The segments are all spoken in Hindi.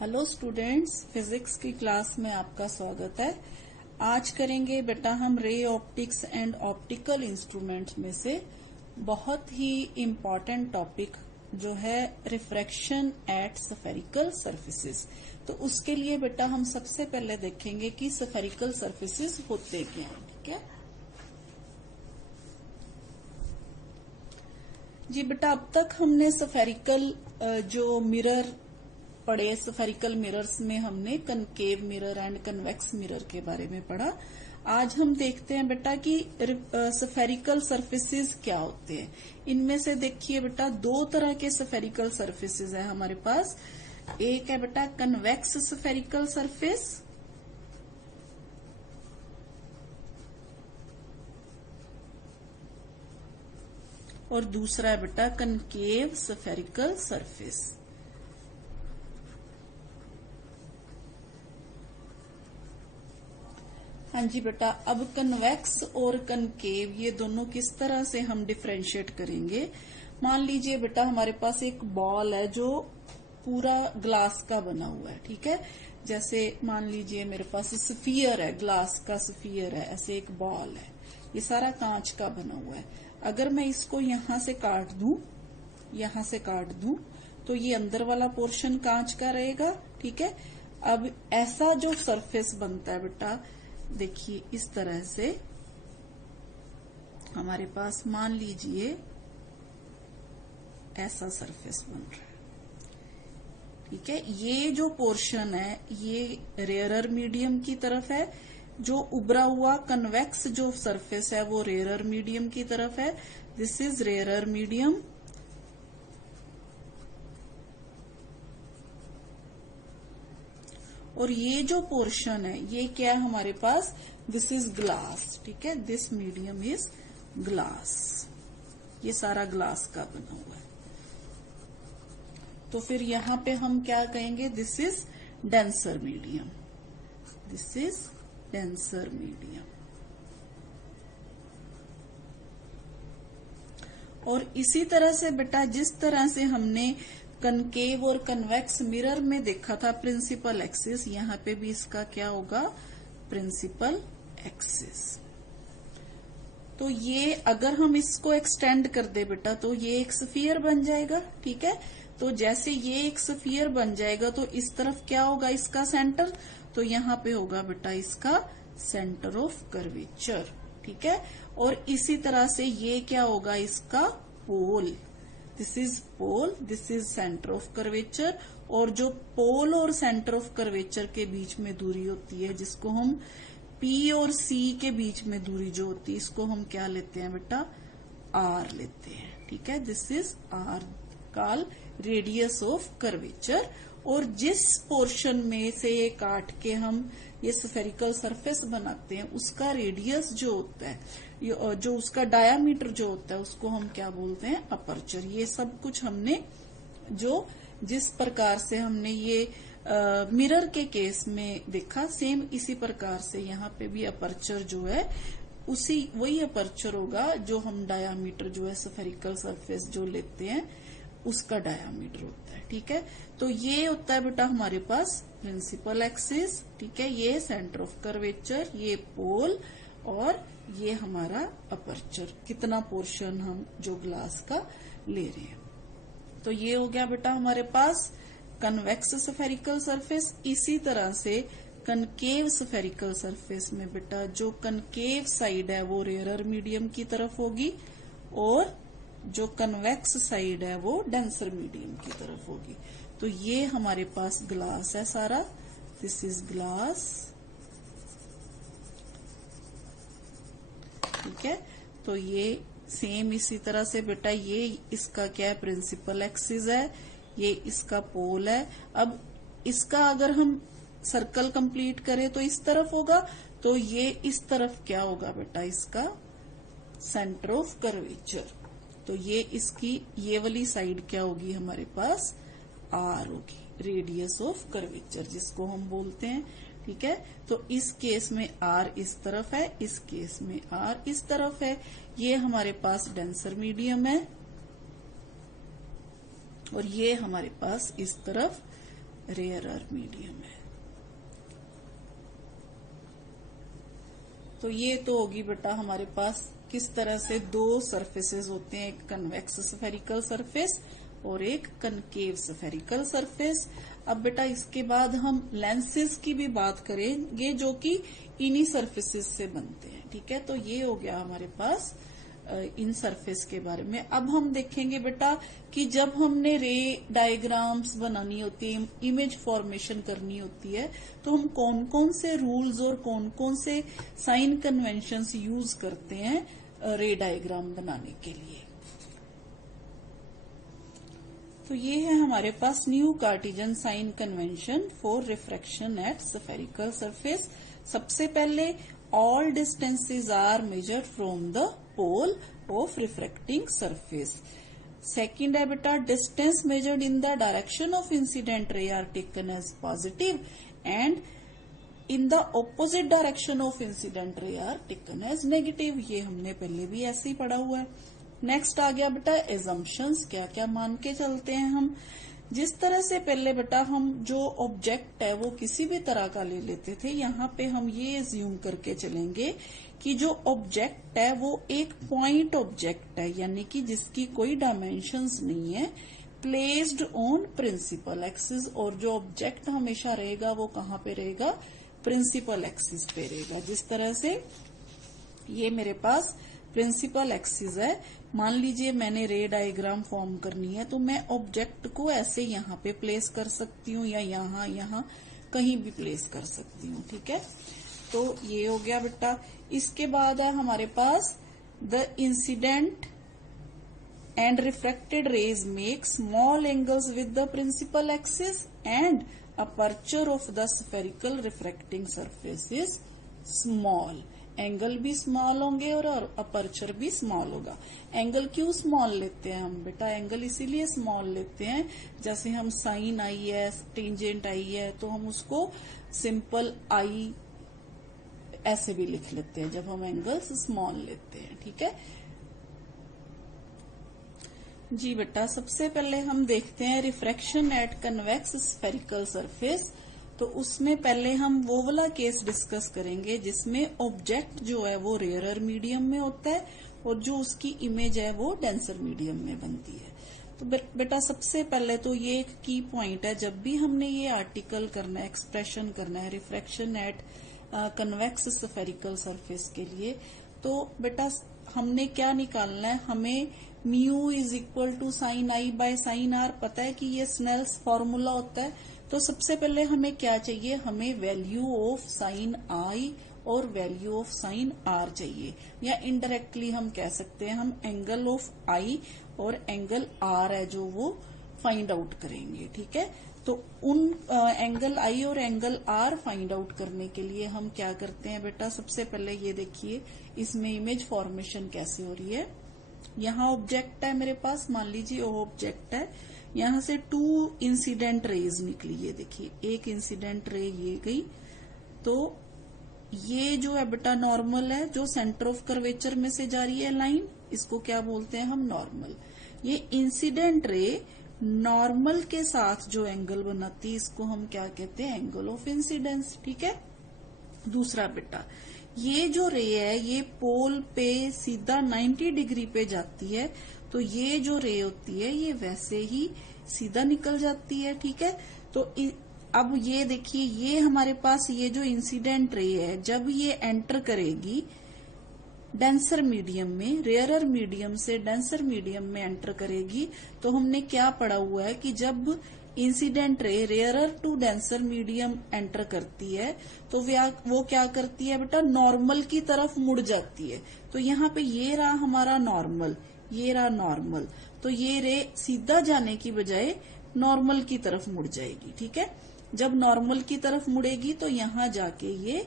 हेलो स्टूडेंट्स, फिजिक्स की क्लास में आपका स्वागत है। आज करेंगे बेटा हम ray optics and optical instruments में से बहुत ही इम्पोर्टेंट टॉपिक जो है रिफ्रैक्शन एट स्फेरिकल सरफेसेस। तो उसके लिए बेटा हम सबसे पहले देखेंगे कि स्फेरिकल सरफेसेस होते क्या हैं। ठीक है जी बेटा, अब तक हमने स्फेरिकल जो मिरर पढ़े, स्फेरिकल मिरर्स में हमने concave mirror and convex mirror के बारे में पढ़ा। आज हम देखते हैं बेटा कि स्फेरिकल सरफेसेस क्या होते हैं। इनमें से देखिए बेटा, दो तरह के स्फेरिकल सरफेसेस है हमारे पास। एक है बेटा कन्वेक्स स्फेरिकल सरफेस और दूसरा है बेटा कनकेव स्फेरिकल सरफेस। हाँ जी बेटा, अब कन्वेक्स और कनकेव ये दोनों किस तरह से हम डिफरेंशिएट करेंगे। मान लीजिए बेटा हमारे पास एक बॉल है जो पूरा ग्लास का बना हुआ है। ठीक है, जैसे मान लीजिए मेरे पास स्फीयर है, ग्लास का स्फीयर है, ऐसे एक बॉल है, ये सारा कांच का बना हुआ है। अगर मैं इसको यहां से काट दूं, यहां से काट दूं, तो ये अंदर वाला पोर्शन कांच का रहेगा। ठीक है, अब ऐसा जो सरफेस बनता है बेटा, देखिए इस तरह से हमारे पास मान लीजिए ऐसा सरफेस बन रहा है। ठीक है, ये जो पोर्शन है ये रेयरर मीडियम की तरफ है, जो उभरा हुआ कन्वेक्स जो सरफेस है वो रेयरर मीडियम की तरफ है। दिस इज रेयरर मीडियम और ये जो पोर्शन है ये क्या है हमारे पास, दिस इज ग्लास। ठीक है, दिस मीडियम इज ग्लास, ये सारा ग्लास का बना हुआ है। तो फिर यहां पे हम क्या कहेंगे, this is denser medium, this is denser medium. और इसी तरह से बेटा जिस तरह से हमने कनकेव और कन्वेक्स मिरर में देखा था प्रिंसिपल एक्सिस, यहाँ पे भी इसका क्या होगा, प्रिंसिपल एक्सिस। तो ये अगर हम इसको एक्सटेंड कर दे बेटा तो ये एक स्फीयर बन जाएगा। ठीक है, तो जैसे ये एक स्फीयर बन जाएगा तो इस तरफ क्या होगा इसका सेंटर, तो यहाँ पे होगा बेटा इसका सेंटर ऑफ कर्वेचर। ठीक है, और इसी तरह से ये क्या होगा इसका pole, this is pole, this is centre of curvature. और जो पोल और सेंटर ऑफ कर्वेचर के बीच में दूरी होती है, जिसको हम P और C के बीच में दूरी जो होती है, इसको हम क्या लेते हैं बेटा, R लेते हैं। ठीक है, this is R call radius of curvature. और जिस पोर्शन में से ये काट के हम ये स्फेरिकल सरफेस बनाते हैं उसका रेडियस जो होता है, जो उसका डायामीटर जो होता है, उसको हम क्या बोलते हैं, अपर्चर। ये सब कुछ हमने जो जिस प्रकार से हमने ये मिरर के केस में देखा, सेम इसी प्रकार से यहाँ पे भी अपर्चर जो है उसी वही अपर्चर होगा जो हम डायामीटर जो है स्फेरिकल सरफेस जो लेते हैं उसका डायामीटर होता है। ठीक है, तो ये होता है बेटा हमारे पास प्रिंसिपल एक्सिस। ठीक है, ये सेंटर ऑफ कर्वेचर, ये पोल और ये हमारा अपर्चर, कितना पोर्शन हम जो ग्लास का ले रहे हैं। तो ये हो गया बेटा हमारे पास कन्वेक्स स्फेरिकल सरफेस। इसी तरह से कनकेव स्फेरिकल सरफेस में बेटा जो कनकेव साइड है वो रेयरर मीडियम की तरफ होगी और जो कन्वेक्स साइड है वो डेंसर मीडियम की तरफ होगी। तो ये हमारे पास ग्लास है सारा, दिस इज ग्लास। ठीक है, तो ये सेम इसी तरह से बेटा ये इसका क्या है, प्रिंसिपल एक्सिस है, ये इसका पोल है। अब इसका अगर हम सर्कल कंप्लीट करें तो इस तरफ होगा, तो ये इस तरफ क्या होगा बेटा, इसका सेंटर ऑफ कर्वेचर। तो ये इसकी ये वाली साइड क्या होगी हमारे पास, R होगी, रेडियस ऑफ कर्वेचर जिसको हम बोलते हैं। ठीक है, तो इस केस में R इस तरफ है, इस केस में R इस तरफ है। ये हमारे पास डेंसर मीडियम है और ये हमारे पास इस तरफ रेयरर मीडियम है। तो ये तो होगी बेटा हमारे पास किस तरह से दो सरफेसेस होते हैं, एक कन्वेक्स स्फेरिकल सरफेस और एक कनकेव स्फेरिकल सरफेस। अब बेटा इसके बाद हम लेंसेज की भी बात करेंगे जो कि इन्हीं सरफेसेस से बनते हैं। ठीक है, तो ये हो गया हमारे पास इन सरफेस के बारे में। अब हम देखेंगे बेटा कि जब हमने रे डायग्राम्स बनानी होती है, इमेज फॉर्मेशन करनी होती है, तो हम कौन कौन से रूल्स और कौन कौन से साइन कन्वेंशंस यूज करते हैं रे डायग्राम बनाने के लिए। तो ये है हमारे पास new Cartesian sign convention for refraction at spherical surface. सबसे पहले all distances are measured from the pole of refracting surface. Second है बेटा distance measured in the direction of incident ray are taken as positive and in the opposite direction of incident ray are taken as negative. ये हमने पहले भी ऐसे ही पढ़ा हुआ है। नेक्स्ट आ गया बेटा assumptions, क्या क्या मान के चलते हैं हम। जिस तरह से पहले बेटा हम जो ऑब्जेक्ट है वो किसी भी तरह का ले लेते थे, यहाँ पे हम ये एज्यूम करके चलेंगे कि जो ऑब्जेक्ट है वो एक पॉइंट ऑब्जेक्ट है, यानी कि जिसकी कोई डायमेंशंस नहीं है, प्लेस्ड ऑन प्रिंसिपल एक्सिस। और जो ऑब्जेक्ट हमेशा रहेगा वो कहाँ पे रहेगा, प्रिंसिपल एक्सिस पे रहेगा। जिस तरह से ये मेरे पास प्रिंसिपल एक्सिस है, मान लीजिए मैंने रे डायग्राम फॉर्म करनी है, तो मैं ऑब्जेक्ट को ऐसे यहाँ पे प्लेस कर सकती हूँ या यहाँ कहीं भी प्लेस कर सकती हूँ। ठीक है, तो ये हो गया बेटा। इसके बाद है हमारे पास the incident and refracted rays make small angles with the principal axis and aperture of the spherical refracting surface is small. Angle भी स्मॉल होंगे और अपर्चर भी स्मॉल होगा। एंगल क्यों स्मॉल लेते हैं हम बेटा, एंगल इसीलिए स्मॉल लेते हैं, जैसे हम साइन आई है, टेंजेंट आई है, तो हम उसको सिंपल आई ऐसे भी लिख लेते हैं जब हम एंगल्स स्मॉल लेते हैं। ठीक है जी बेटा, सबसे पहले हम देखते हैं refraction at convex spherical surface. तो उसमें पहले हम वो वाला केस डिस्कस करेंगे जिसमें ऑब्जेक्ट जो है वो रेयरर मीडियम में होता है और जो उसकी इमेज है वो डेंसर मीडियम में बनती है। तो बेटा सबसे पहले तो ये एक की पॉइंट है, जब भी हमने ये आर्टिकल करना है, एक्सप्रेशन करना है refraction at convex spherical surface के लिए, तो बेटा हमने क्या निकालना है, हमें mu is equal to sine I by sine R. पता है कि ये स्नेल्स फॉर्मूला होता है। तो सबसे पहले हमें क्या चाहिए, हमें वैल्यू ऑफ साइन आई और वैल्यू ऑफ साइन आर चाहिए, या इनडायरेक्टली हम कह सकते हैं हम एंगल ऑफ आई और एंगल आर है जो वो फाइंड आउट करेंगे। ठीक है, तो उन एंगल आई और एंगल आर फाइंड आउट करने के लिए हम क्या करते हैं बेटा, सबसे पहले ये देखिए इसमें इमेज फॉर्मेशन कैसे हो रही है। यहाँ ऑब्जेक्ट है मेरे पास, मान लीजिए वो ऑब्जेक्ट है, यहाँ से 2 इंसिडेंट रेज निकली, ये देखिए एक इंसिडेंट रे ये गई, तो ये जो है बेटा नॉर्मल है, जो सेंटर ऑफ कर्वेचर में से जा रही है लाइन, इसको क्या बोलते हैं हम, नॉर्मल। ये इंसिडेंट रे नॉर्मल के साथ जो एंगल बनाती है इसको हम क्या कहते हैं, एंगल ऑफ इंसिडेंस। ठीक है, दूसरा बेटा ये जो रे है ये पोल पे सीधा 90 डिग्री पे जाती है, तो ये जो रे होती है ये वैसे ही सीधा निकल जाती है। ठीक है, तो अब ये देखिए ये हमारे पास ये जो इंसिडेंट रे है जब ये एंटर करेगी डेंसर मीडियम में, रेयरर मीडियम से डेंसर मीडियम में एंटर करेगी, तो हमने क्या पढ़ा हुआ है कि जब incident ray rarer to denser medium enter करती है तो वो क्या करती है बेटा, नॉर्मल की तरफ मुड़ जाती है। तो यहाँ पे ये रहा हमारा नॉर्मल, ये रहा नॉर्मल, तो ये रे सीधा जाने की बजाय नॉर्मल की तरफ मुड़ जाएगी। ठीक है, जब नॉर्मल की तरफ मुड़ेगी तो यहाँ जाके ये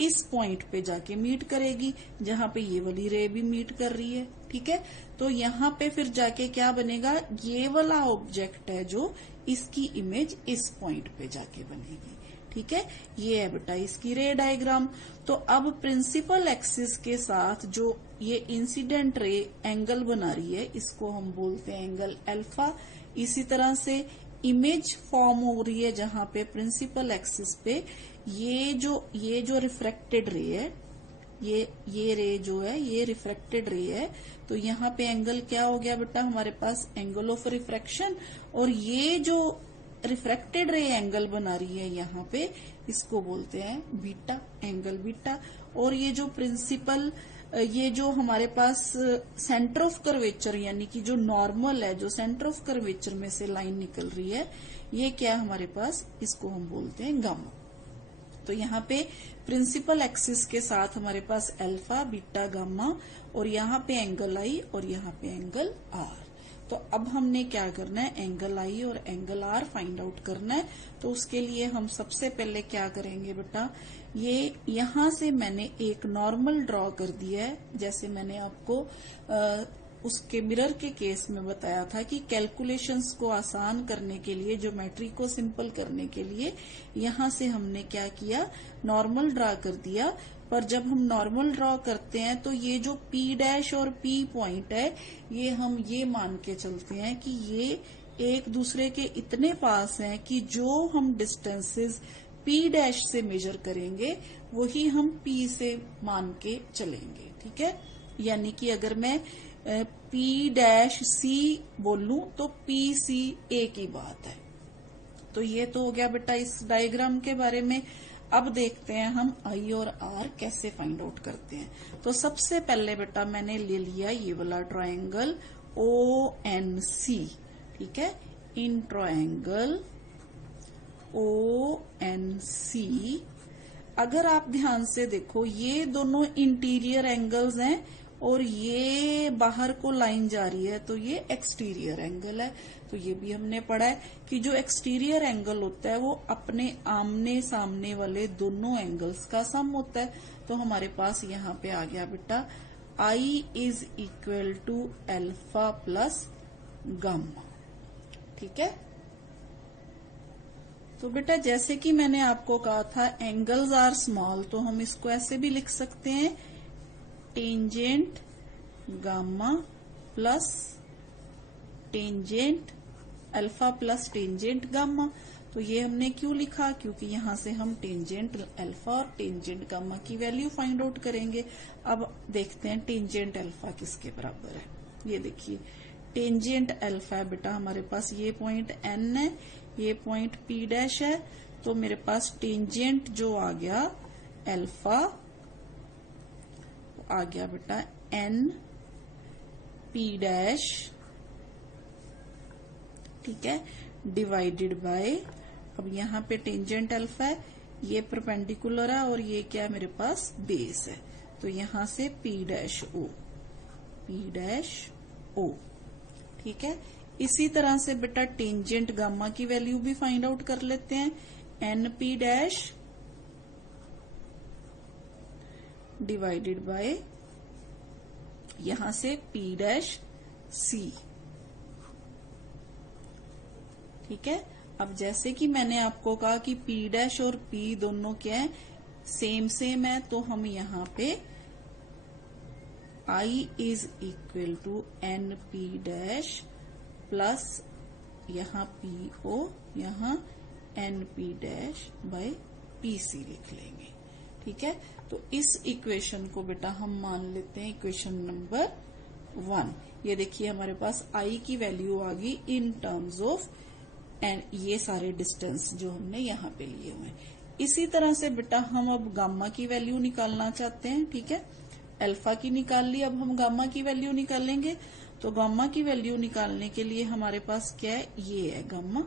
इस पॉइंट पे जाके मीट करेगी जहां पे ये वाली रे भी मीट कर रही है। ठीक है, तो यहाँ पे फिर जाके क्या बनेगा, ये वाला ऑब्जेक्ट है जो इसकी इमेज इस पॉइंट पे जाके बनेगी। ठीक है, ये है बेटा इसकी रे डायग्राम। तो अब प्रिंसिपल एक्सिस के साथ जो ये इंसिडेंट रे एंगल बना रही है इसको हम बोलते हैं एंगल अल्फा। इसी तरह से इमेज फॉर्म हो रही है जहां पे प्रिंसिपल एक्सिस पे ये जो रिफ्रैक्टेड रे है, ये रे जो है ये रिफ्रैक्टेड रे है, तो यहाँ पे एंगल क्या हो गया बेटा हमारे पास, एंगल ऑफ रिफ्रैक्शन। और ये जो रिफ्रैक्टेड रे एंगल बना रही है यहाँ पे, इसको बोलते हैं बीटा, एंगल बीटा। और ये जो प्रिंसिपल, ये जो हमारे पास सेंटर ऑफ कर्वेचर यानी कि जो नॉर्मल है, जो सेंटर ऑफ कर्वेचर में से लाइन निकल रही है, ये क्या हमारे पास, इसको हम बोलते हैं गामा। तो यहाँ पे प्रिंसिपल एक्सिस के साथ हमारे पास अल्फा, बीटा, गामा, और यहाँ पे एंगल आई और यहाँ पे एंगल आर। तो अब हमने क्या करना है, एंगल आई और एंगल आर फाइंड आउट करना है। तो उसके लिए हम सबसे पहले क्या करेंगे बेटा, ये यहां से मैंने एक नॉर्मल ड्रॉ कर दिया है, जैसे मैंने आपको उसके मिरर के केस में बताया था कि कैलकुलेशंस को आसान करने के लिए, ज्योमेट्री को सिंपल करने के लिए यहां से हमने क्या किया, नॉर्मल ड्रॉ कर दिया। पर जब हम नॉर्मल ड्रॉ करते हैं तो ये जो P डैश और P पॉइंट है, ये हम ये मान के चलते हैं कि ये एक दूसरे के इतने पास हैं कि जो हम डिस्टेंसेस P डैश से मेजर करेंगे वही हम P से मान के चलेंगे, ठीक है। यानी कि अगर मैं P डैश C बोलूं तो P C एक ही बात है। तो ये तो हो गया बेटा इस डायग्राम के बारे में। अब देखते हैं हम I और R कैसे फाइंड आउट करते हैं। तो सबसे पहले बेटा मैंने ले लिया ये वाला ट्रायंगल ONC, ठीक है। इन ट्रायंगल ONC अगर आप ध्यान से देखो, ये दोनों इंटीरियर एंगल्स हैं और ये बाहर को लाइन जा रही है, तो ये एक्सटीरियर एंगल है। तो ये भी हमने पढ़ा है कि जो एक्सटीरियर एंगल होता है वो अपने आमने सामने वाले दोनों एंगल्स का सम होता है। तो हमारे पास यहाँ पे आ गया बेटा I is equal to alpha plus gamma, ठीक है। तो बेटा जैसे कि मैंने आपको कहा था एंगल्स आर स्मॉल, तो हम इसको ऐसे भी लिख सकते हैं, tangent gamma plus tangent alpha plus tangent gamma. तो ये हमने क्यों लिखा, क्योंकि यहां से हम टेंजेंट अल्फा और टेंजेंट गामा की वैल्यू फाइंड आउट करेंगे। अब देखते हैं टेंजेंट अल्फा किसके बराबर है। ये देखिए टेंजेंट अल्फा है बेटा हमारे पास, ये पॉइंट N है, ये पॉइंट P डैश है। तो मेरे पास टेंजेंट जो आ गया अल्फा आ गया बेटा N P डैश, ठीक है, डिवाइडेड बाय, अब यहाँ पे टेंजेंट अल्फा है, ये परपेंडिकुलर है और ये क्या मेरे पास बेस है। तो यहां से P डैश O, ठीक है। इसी तरह से बेटा टेंजेंट गामा की वैल्यू भी फाइंड आउट कर लेते हैं, NP डैश डिवाइडेड बाय यहां से P डैश C, ठीक है। अब जैसे कि मैंने आपको कहा कि P डैश और P दोनों क्या है, सेम है, तो हम यहाँ पे I is equal to NP dash plus यहाँ PO, यहाँ NP डैश बाय PC लिख लेंगे, ठीक है। तो इस इक्वेशन को बेटा हम मान लेते हैं इक्वेशन नंबर 1। ये देखिए हमारे पास I की वैल्यू आ गई इन टर्म्स ऑफ एंड ये सारे डिस्टेंस जो हमने यहाँ पे लिए हुए हैं। इसी तरह से बेटा हम अब गामा की वैल्यू निकालना चाहते हैं, ठीक है। अल्फा की निकाल ली, अब हम गामा की वैल्यू निकालेंगे। तो गामा की वैल्यू निकालने के लिए हमारे पास क्या है, ये है गामा,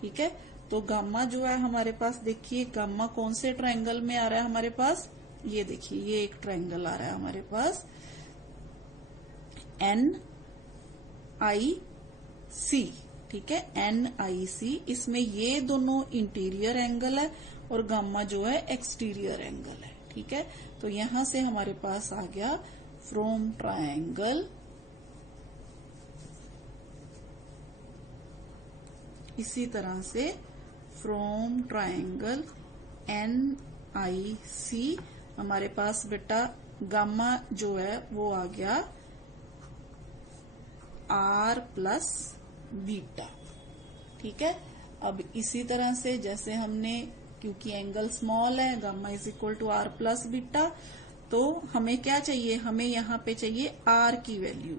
ठीक है। तो गामा जो है हमारे पास, देखिए गामा कौन से ट्रायंगल में आ रहा है हमारे पास, ये देखिए ये एक ट्रायंगल आ रहा है हमारे पास NIC, ठीक है, NIC। इसमें ये दोनों इंटीरियर एंगल है और गामा जो है एक्सटीरियर एंगल है, ठीक है। तो यहां से हमारे पास आ गया फ्रॉम ट्रायंगल, इसी तरह से फ्रॉम ट्रायंगल NIC हमारे पास बेटा गामा जो है वो आ गया R प्लस बीटा, ठीक है। अब इसी तरह से जैसे हमने, क्योंकि एंगल स्मॉल है, gamma is equal to R plus beta, तो हमें क्या चाहिए, हमें यहाँ पे चाहिए आर की वैल्यू।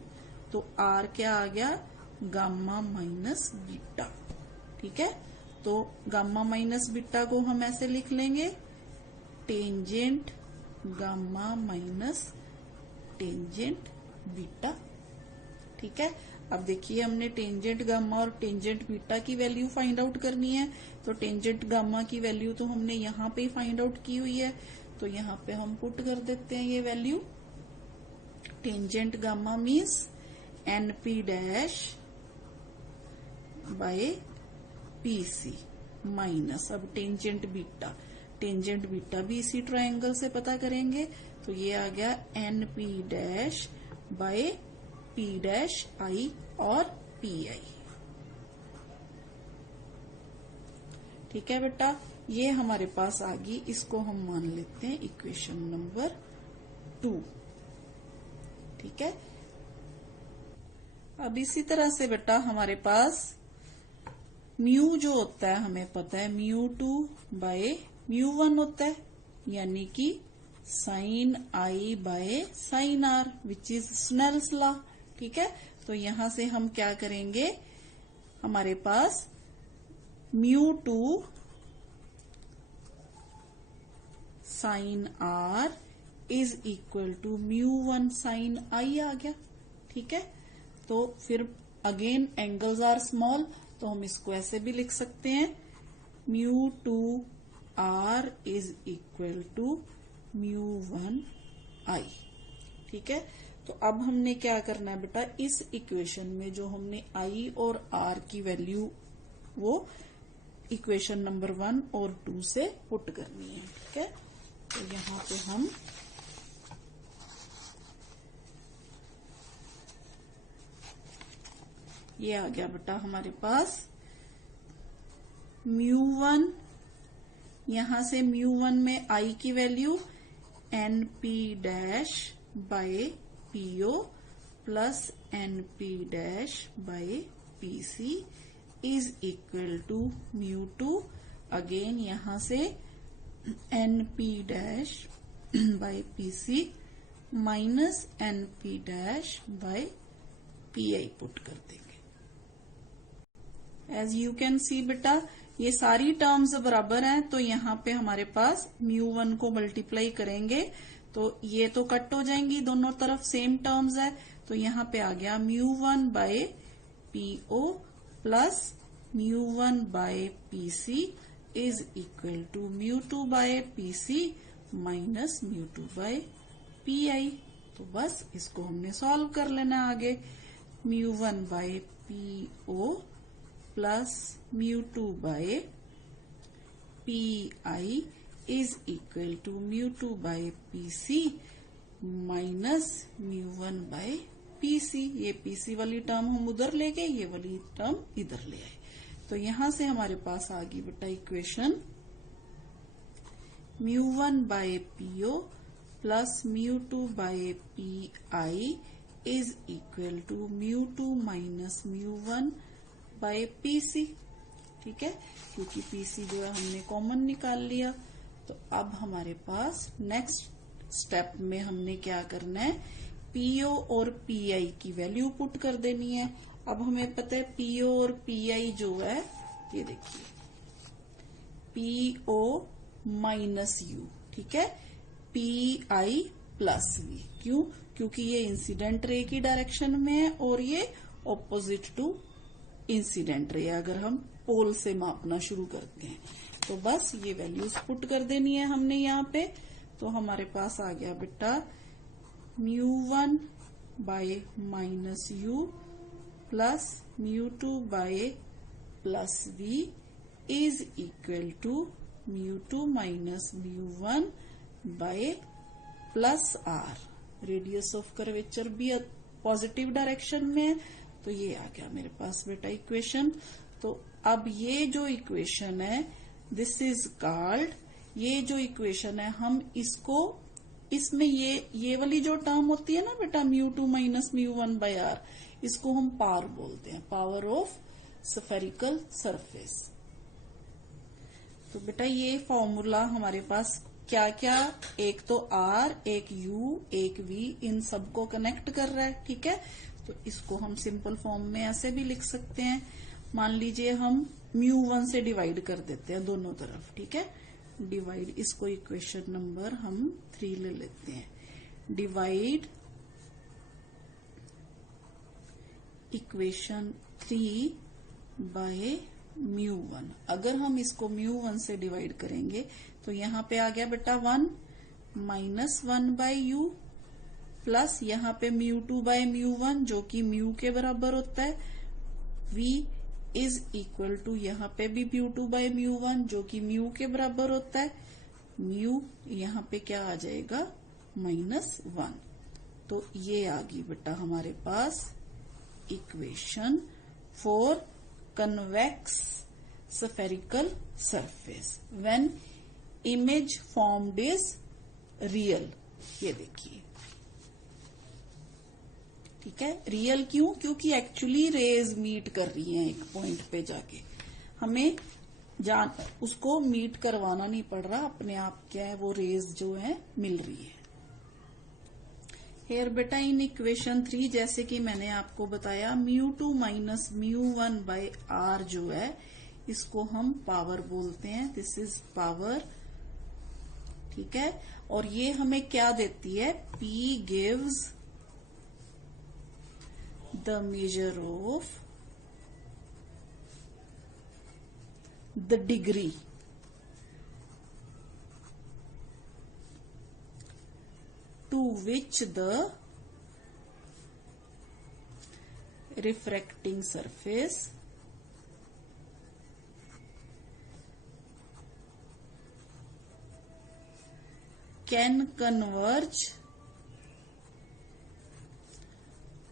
तो आर क्या आ गया, गामा माइनस बीटा। ठीक है, तो गामा माइनस बीटा को हम ऐसे लिख लेंगे, tangent gamma minus tangent beta. ठीक है, अब देखिए हमने टेंजेंट गामा और टेंजेंट बीटा की वैल्यू फाइंड आउट करनी है। तो टेंजेंट गामा की वैल्यू तो हमने यहाँ पे फाइंड आउट की हुई है, तो यहाँ पे हम पुट कर देते हैं ये value. Tangent gamma means NP dash by PC minus, अब टेंजेंट बीटा भी इसी ट्रायंगल से पता करेंगे, तो ये आ गया NP dash by P dash I और पी आई। ठीक है बेटा, ये हमारे पास आ गई, इसको हम मान लेते हैं इक्वेशन नंबर 2। ठीक है, अब इसी तरह से बेटा हमारे पास म्यू जो होता है हमें पता है μ2 बाय μ1 होता है, यानी कि sine I by sine r which is Snell's law. ठीक है, तो यहां से हम क्या करेंगे, हमारे पास μ2 sine r is equal to μ1 sine i आ गया। ठीक है, तो फिर अगेन एंगल्स आर स्मॉल, तो हम इसको ऐसे भी लिख सकते हैं, μ2 r is equal to μ1 i। ठीक है, तो अब हमने क्या करना है बेटा, इस इक्वेशन में जो हमने i और r की वैल्यू वो इक्वेशन नंबर 1 और 2 से पुट करनी है। ठीक है, तो यहां पे हम ये आ गया बेटा हमारे पास μ1, यहां से μ1 में i की value np dash by PO plus np dash by PC is equal to μ2, again यहां से np dash by PC minus np dash by PI put कर देंगे। एज यू कैन सी बेटा ये सारी टर्म्स बराबर हैं, तो यहाँ पे हमारे पास μ1 को मल्टीप्लाई करेंगे तो ये तो कट हो जाएंगी, दोनों तरफ सेम टर्म्स है, तो यहाँ पे आ गया μ1 by PO plus μ1 by PC is equal to μ2 by PC minus μ2 by PI. तो बस इसको हमने सॉल्व कर लेना आगे, μ1 by PO plus μ2 by PI is equal to μ2 by PC minus μ1 by PC. ये पीसी वाली टर्म हम उधर ले गए, ये वाली टर्म इधर ले आए, तो यहां से हमारे पास आ गई बेटा equation μ1 by PO plus μ2 by PI is equal to μ2 minus μ1 by PC. ठीक है, क्योंकि पीसी जो है हमने कॉमन निकाल लिया, तो अब हमारे पास नेक्स्ट स्टेप में हमने क्या करना है, पीओ और पीआई की वैल्यू पुट कर देनी है। अब हमें पता है पीओ और पीआई जो है, ये देखिए पीओ माइनस यू, ठीक है, पीआई प्लस वी। क्यों? क्योंकि ये इंसिडेंट रे की डायरेक्शन में है और ये ऑपोजिट टू इंसिडेंट रे, अगर हम पोल से मापना शुरू करते हैं तो बस ये वैल्यूज पुट कर देनी है हमने यहाँ पे। तो हमारे पास आ गया बेटा μ1 by minus u plus μ2 by plus v is equal to μ2 minus μ1 by plus r. Radius of curvature भी पॉजिटिव डायरेक्शन में है, तो ये आ गया मेरे पास बेटा इक्वेशन। तो अब ये जो इक्वेशन है दिस इज कॉल्ड, ये जो इक्वेशन है हम इसको, इसमें ये वाली जो टर्म होती है ना बेटा μ2 माइनस μ1 बाय आर, इसको हम पावर बोलते हैं, पावर ऑफ स्फेरिकल सरफेस। तो बेटा ये फॉर्मूला हमारे पास क्या क्या, एक तो R, एक U, एक V, इन सबको कनेक्ट कर रहा है। ठीक है, तो इसको हम सिंपल फॉर्म में ऐसे भी लिख सकते हैं। मान लीजिए हम μ1 से डिवाइड कर देते हैं दोनों तरफ। ठीक है, डिवाइड, इसको इक्वेशन नंबर हम 3 ले लेते हैं। Divide equation 3 by μ1। अगर हम इसको μ1 से डिवाइड करेंगे तो यहाँ पे आ गया बेटा 1 माइनस 1 बाय u प्लस यहाँ पे μ2 बाय μ1 जो कि म्यू के बराबर होता है। v इज इक्वल टू यहाँ पे भी μ2 बाय μ1 जो कि म्यू के बराबर होता है। म्यू यहाँ पे क्या आ जाएगा -1। तो ये आ गई बेटा हमारे पास equation for convex spherical surface when image formed is real। ये देखिए, ठीक है, रियल क्यों? क्योंकि एक्चुअली रेज मीट कर रही हैं एक पॉइंट पे जाके, हमें उसको मीट करवाना नहीं पड़ रहा, अपने आप क्या है वो रेज जो है मिल रही है। हेयर बेटा इन इक्वेशन 3 जैसे कि मैंने आपको बताया μ2 माइनस μ1 बाय r जो है इसको हम पावर बोलते हैं। This is power. ठीक है, और ये हमें क्या देती है? P gives the measure of the degree to which the refracting surface can converge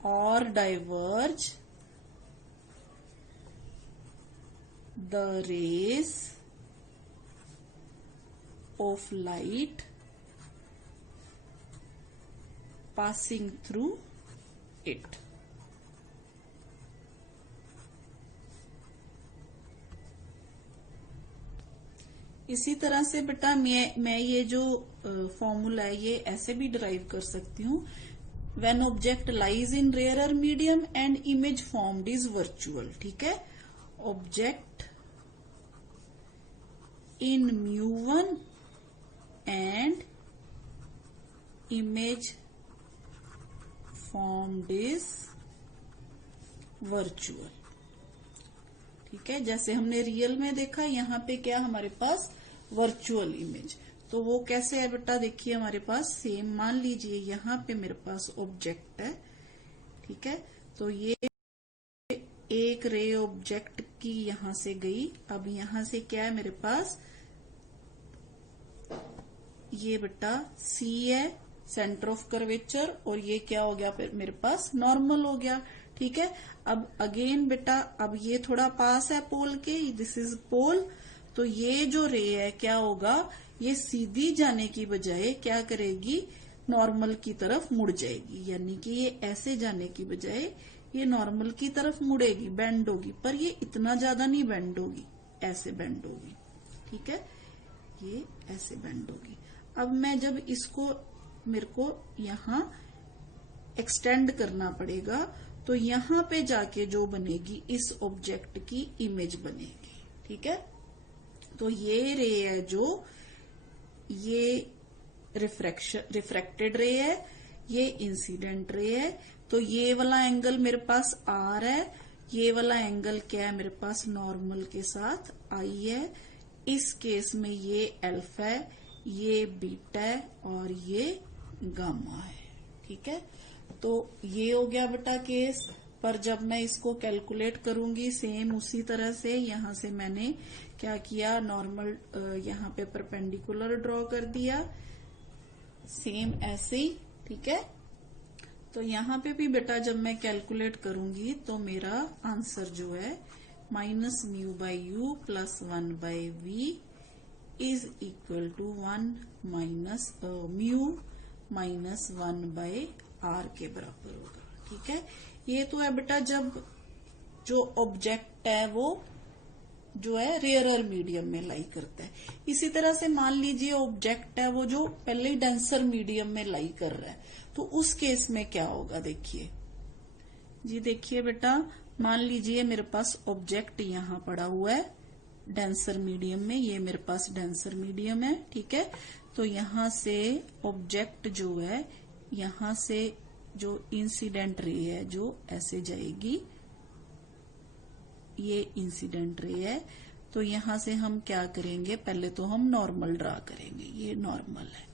or diverge the rays of light passing through it। इसी तरह से बेटा मैं ये जो फॉर्मूला है ये ऐसे भी डिराइव कर सकती हूँ। When object lies in rarer medium and image formed is virtual. ठीक है, object in μ1 and image formed is virtual। ठीक है, जैसे हमने रियल में देखा, यहाँ पे क्या हमारे पास वर्चुअल इमेज। तो वो कैसे है बेटा? देखिए हमारे पास सेम, मान लीजिए यहाँ पे मेरे पास ऑब्जेक्ट है। ठीक है, तो ये एक रे ऑब्जेक्ट की यहां से गई। अब यहां से क्या है मेरे पास? ये बेटा C है, सेंटर ऑफ कर्वेचर, और ये क्या हो गया फिर मेरे पास? नॉर्मल हो गया। ठीक है, अब अगेन बेटा अब ये थोड़ा पास है पोल के, दिस इज पोल। तो ये जो रे है क्या होगा? ये सीधी जाने की बजाय क्या करेगी? नॉर्मल की तरफ मुड़ जाएगी, यानी कि ये ऐसे जाने की बजाय ये नॉर्मल की तरफ मुड़ेगी, बेंड होगी, पर ये इतना ज्यादा नहीं बेंड होगी, ऐसे बेंड होगी। ठीक है, ये ऐसे बेंड होगी। अब मैं जब इसको, मेरे को यहां एक्सटेंड करना पड़ेगा, तो यहां पे जाके जो बनेगी इस ऑब्जेक्ट की इमेज बनेगी। ठीक है, तो ये रे है जो ये रिफ्रैक्टेड रे है, ये इंसिडेंट रे है। तो ये वाला एंगल मेरे पास R है, ये वाला एंगल क्या है मेरे पास? नॉर्मल के साथ I है। इस केस में ये अल्फा है, ये बीटा है और ये गामा है। ठीक है, तो ये हो गया बेटा केस। पर जब मैं इसको कैलकुलेट करूंगी सेम उसी तरह से, यहां से मैंने क्या किया? नॉर्मल यहां पे परपेंडिकुलर ड्रॉ कर दिया, सेम ऐसे ही। ठीक है, तो यहां पे भी बेटा जब मैं कैलकुलेट करूंगी तो मेरा आंसर जो है -μ/u plus 1/v is equal to 1 minus mu minus 1/r के बराबर होगा। ठीक है, ये तो है बेटा जब जो ऑब्जेक्ट है वो जो है रेयरर मीडियम में लाई करता है। इसी तरह से मान लीजिए ऑब्जेक्ट है वो जो पहले ही डेंसर मीडियम में लाई कर रहा है, तो उस केस में क्या होगा देखिए जी। देखिए बेटा, मान लीजिए मेरे पास ऑब्जेक्ट यहाँ पड़ा हुआ है डेंसर मीडियम में, ये मेरे पास डेंसर मीडियम है, ठीक है। तो यहाँ से ऑब्जेक्ट जो है, यहाँ से जो इंसिडेंट रे है जो ऐसे जाएगी, ये इंसिडेंट रे है। तो यहाँ से हम क्या करेंगे, पहले तो हम नॉर्मल ड्रा करेंगे, ये नॉर्मल है,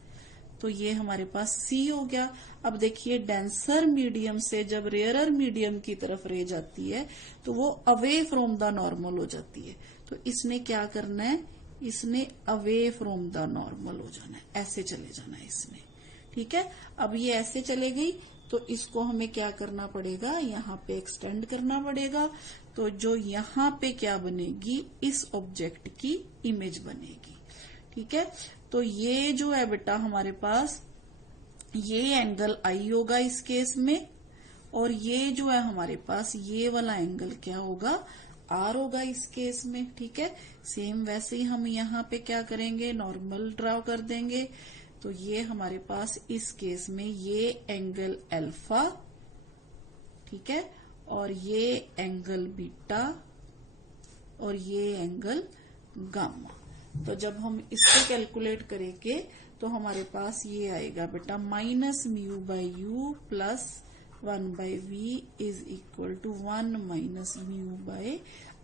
तो ये हमारे पास सी हो गया। अब देखिए डेंसर मीडियम से जब रेयरर मीडियम की तरफ रे जाती है तो वो अवे फ्रॉम द नॉर्मल हो जाती है। तो इसने क्या करना है, इसने अवे फ्रॉम द नॉर्मल हो जाना है, ऐसे चले जाना है इसमें, ठीक है। अब ये ऐसे चले गई तो इसको हमें क्या करना पड़ेगा, यहाँ पे एक्सटेंड करना पड़ेगा। तो जो यहाँ पे क्या बनेगी, इस ऑब्जेक्ट की इमेज बनेगी, ठीक है। तो ये जो है बेटा हमारे पास, ये एंगल आई होगा इस केस में, और ये जो है हमारे पास ये वाला एंगल क्या होगा, आर होगा इस केस में, ठीक है। सेम वैसे ही हम यहाँ पे क्या करेंगे, नॉर्मल ड्रा कर देंगे। तो ये हमारे पास इस केस में ये एंगल अल्फा, ठीक है, और ये एंगल बीटा, और ये एंगल गामा। तो जब हम इसको कैलकुलेट करेंगे तो हमारे पास ये आएगा बेटा minus mu by u plus 1/v is equal to 1 minus mu by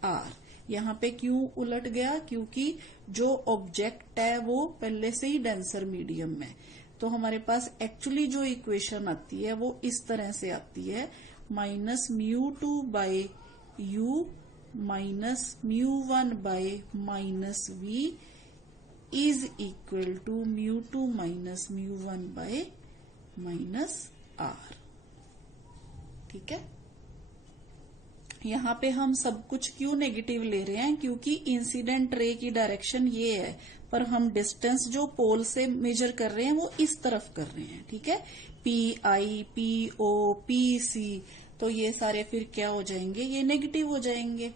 R. यहाँ पे क्यों उलट गया, क्योंकि जो ऑब्जेक्ट है वो पहले से ही डेंसर मीडियम में, तो हमारे पास एक्चुअली जो इक्वेशन आती है वो इस तरह से आती है, minus mu 2 by u minus mu 1 by minus v is equal to mu 2 minus mu 1 by minus R, ठीक है। यहाँ पे हम सब कुछ क्यों नेगेटिव ले रहे हैं, क्योंकि इंसिडेंट रे की डायरेक्शन ये है, पर हम डिस्टेंस जो पोल से मेजर कर रहे हैं वो इस तरफ कर रहे हैं, ठीक है। P I, P O, P C, तो ये सारे फिर क्या हो जाएंगे, ये नेगेटिव हो जाएंगे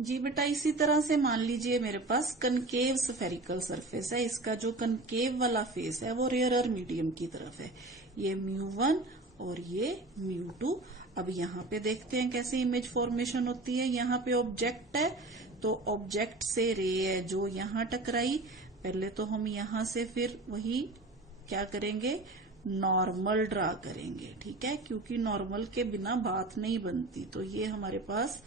जी बेटा। इसी तरह से मान लीजिए मेरे पास कनकेव स्फेरिकल सरफेस है, इसका जो कनकेव वाला फेस है वो रेयरर मीडियम की तरफ है, ये μ1 और ये μ2। अब यहाँ पे देखते हैं कैसे इमेज फॉर्मेशन होती है। यहाँ पे ऑब्जेक्ट है, तो ऑब्जेक्ट से रे है जो यहाँ टकराई, पहले तो हम यहाँ से फिर वही क्या करेंगे, नॉर्मल ड्रा करेंगे, ठीक है, क्योंकि नॉर्मल के बिना बात नहीं बनती। तो ये हमारे पास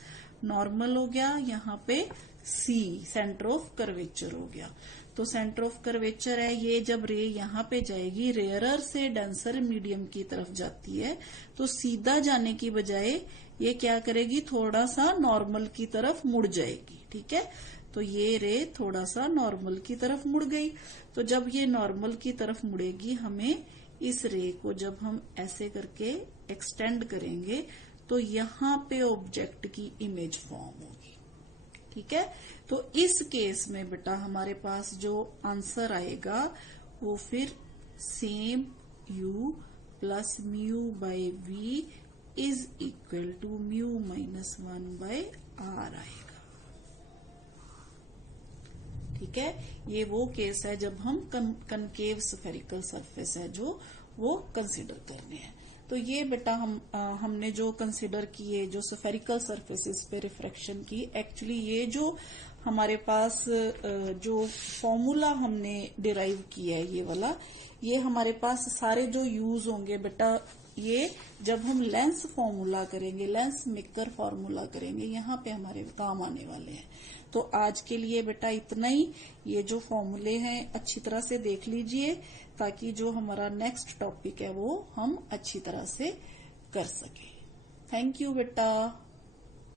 नॉर्मल हो गया, यहाँ पे सी सेंटर ऑफ कर्वेचर हो गया। तो सेंटर ऑफ कर्वेचर है, ये जब रे यहाँ पे जाएगी, रेयरर से डेंसर मीडियम की तरफ जाती है, तो सीधा जाने की बजाय ये क्या करेगी, थोड़ा सा नॉर्मल की तरफ मुड़ जाएगी, ठीक है। तो ये रे थोड़ा सा नॉर्मल की तरफ मुड़ गई। तो जब ये नॉर्मल की तरफ मुड़ेगी, हमें इस रे को जब हम ऐसे करके एक्सटेंड करेंगे तो यहाँ पे ऑब्जेक्ट की इमेज फॉर्म होगी, ठीक है। तो इस केस में बेटा हमारे पास जो आंसर आएगा वो फिर same u plus mu by v is equal to mu minus 1 by R आएगा, ठीक है। ये वो केस है जब हम कनकेव स्फेरिकल सरफेस है जो वो कंसिडर करने हैं। तो ये बेटा हमने जो कंसिडर किए, जो स्फेरिकल सरफेसेस पे रिफ्रैक्शन की, एक्चुअली ये जो हमारे पास जो फॉर्मूला हमने डिराइव किया है ये वाला, ये हमारे पास सारे जो यूज होंगे बेटा, ये जब हम लेंस फॉर्मूला करेंगे, लेंस मेकर फॉर्मूला करेंगे, यहाँ पे हमारे काम आने वाले हैं। तो आज के लिए बेटा इतना ही। ये जो फॉर्मूले हैं अच्छी तरह से देख लीजिए, ताकि जो हमारा नेक्स्ट टॉपिक है वो हम अच्छी तरह से कर सके। थैंक यू बेटा।